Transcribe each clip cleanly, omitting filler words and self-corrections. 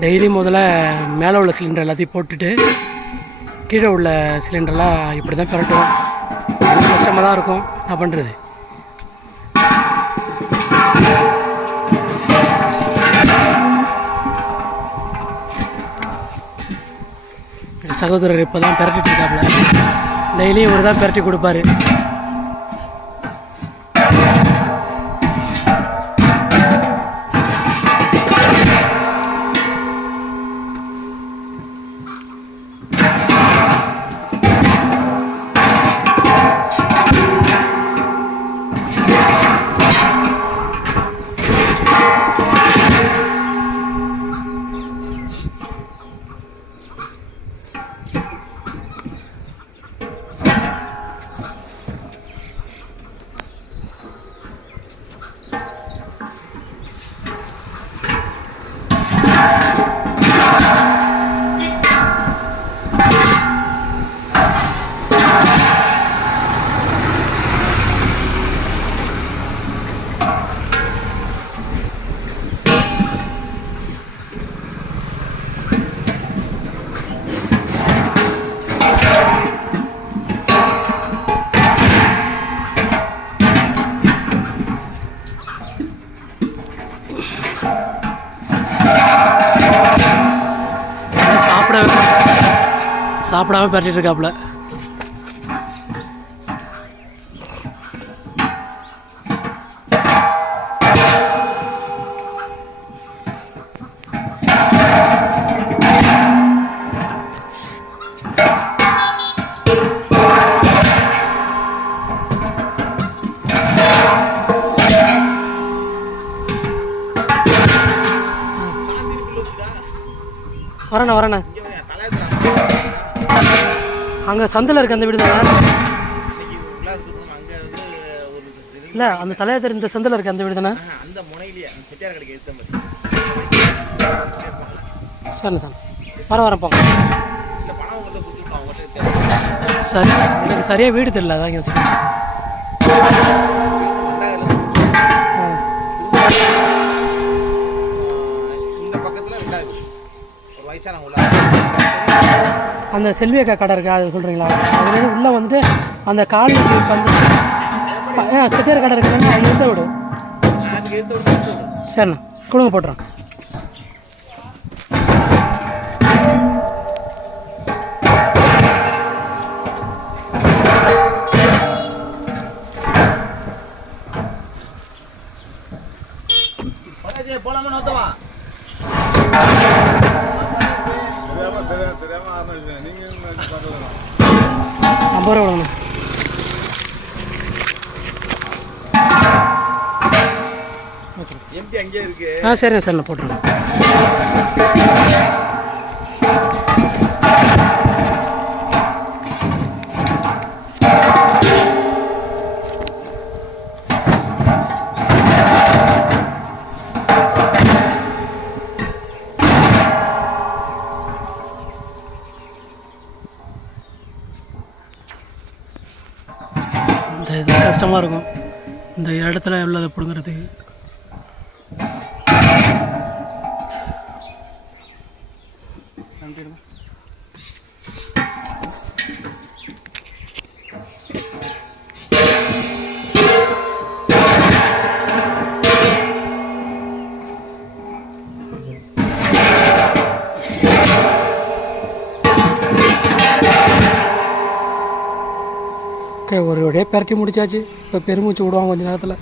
Daily முதல்ல மேலே உள்ள சிலிண்டர் எல்லாத்தையும் போட்டுட்டு கீழே உள்ள சிலிண்டர்லாம் இப்படி தான் பெரட்டும். கஷ்டமாக தான் இருக்கும், நான் பண்ணுறது. சகோதரர் இப்போ தான் பெரட்டிட்டு இருக்காப்புல. டெய்லியும் இவர் தான் பெரட்டி கொடுப்பாரு. சாப்பிடாம பெரட்டிட்டு இருக்காப்புல. வரண்ணா அங்கே சந்தில் இருக்க அந்த வீடு தானே? இல்லை, அந்த தலையாத்தர் இந்த சந்தில் இருக்க அந்த வீடு தானே? சரிண்ணா சார், வரேன் போங்க. சரி, எனக்கு சரியாக வீடு தெரியல, அதான் இங்கே சார். அந்த செல்வி அக்கா கடை இருக்கா, அது சொல்கிறீங்களா? அதுலேருந்து உள்ளே வந்துட்டு அந்த காலேஜ் செட்டியார் கடை இருக்குதுன்னா அது எடுத்து விடு. சரிண்ணா, கொடுங்க போட்டுறேன். போலாமா நோத்தவா? 50 ரூபா கொடுங்கண்ணா. எம்டி அங்கேயே இருக்கு. சரிண்ணா சார், நான் போட்டுருங்க. இது கஷ்டமாக இருக்கும் இந்த இடத்துல உள்ளதை பிடுங்கிறதுக்கு. ஒரு வழியாக பெரட்டி முடிச்சாச்சு. இப்போ பெருமூச்சு விடுவாங்க கொஞ்சம் நேரத்தில்.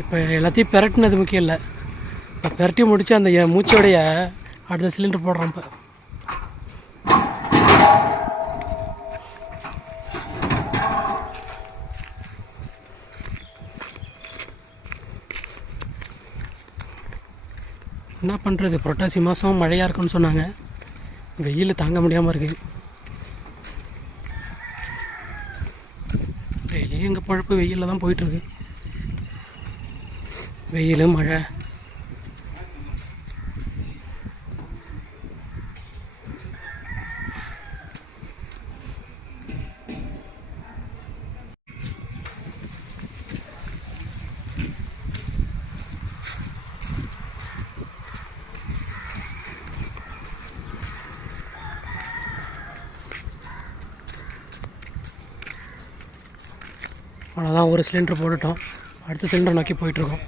இப்போ எல்லாத்தையும் பெரட்டினது முக்கியம் இல்லை, இப்போ பெரட்டி முடித்து அந்த மூச்சோடைய அடுத்த சிலிண்டர் போடுறோம். இப்போ என்ன பண்ணுறது, புரட்டாசி மாதம் மழையாக இருக்குன்னு சொன்னாங்க. வெயில் தாங்க முடியாமல் இருக்குது. டெய்லியும் எங்கள் பழப்பு வெயிலில் தான் போயிட்டுருக்கு. வெயில் மழை. அவ்வளோதான், ஒரு சிலிண்டர் போட்டுட்டோம். அடுத்த சிலிண்டர் நோக்கி போயிட்டுருக்கோம்.